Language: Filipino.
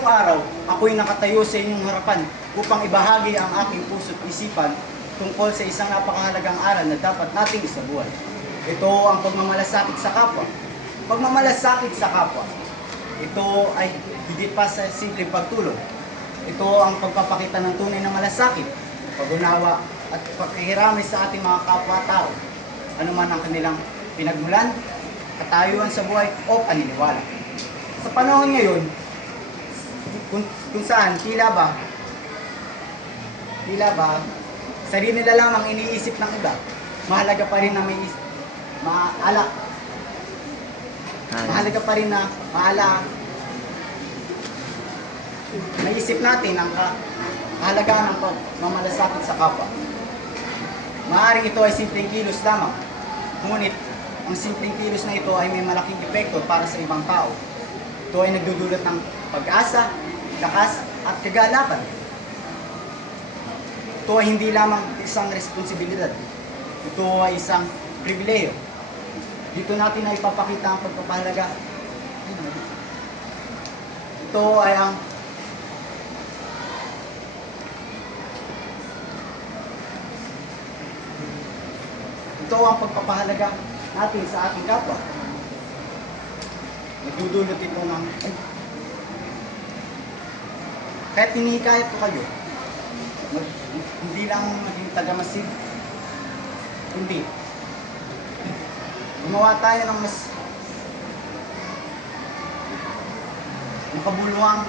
ngayong araw, ako'y nakatayo sa inyong harapan upang ibahagi ang aking puso't isipan tungkol sa isang napakahalagang aral na dapat nating isabuhay. Ito ang pagmamalasakit sa kapwa. Pagmamalasakit sa kapwa. Ito ay higit pa sa simpleng pagtulong. Ito ang pagpapakita ng tunay na malasakit, pag-unawa at pagkikiramay sa ating mga kapwa-tao, anuman ang kanilang pinagmulan, katayuan sa buhay o paniniwala. Sa panahon ngayon, kung saan tila ba sarili nila lang ang iniisip ng iba, mahalaga pa rin na naisip natin ang kahalagaan ng pagmamalasakit sa kapwa. Maaaring ito ay simpleng kilos lamang, ngunit ang simpleng kilos na ito ay may malaking epekto para sa ibang tao. Ito ay nagdudulot ng pag-asa, lakas at kagalakan. Ito ay hindi lamang isang responsibilidad. Ito ay isang pribileyo. Dito natin ay ipapakita ang pagpapahalaga. Ito ay ang pagpapahalaga natin sa ating kapwa. Nagdudulot ito ng kahit hinihikayat ko kayo, hindi lang maging tagamasid, kundi gumawa tayo ng mas makabuluhang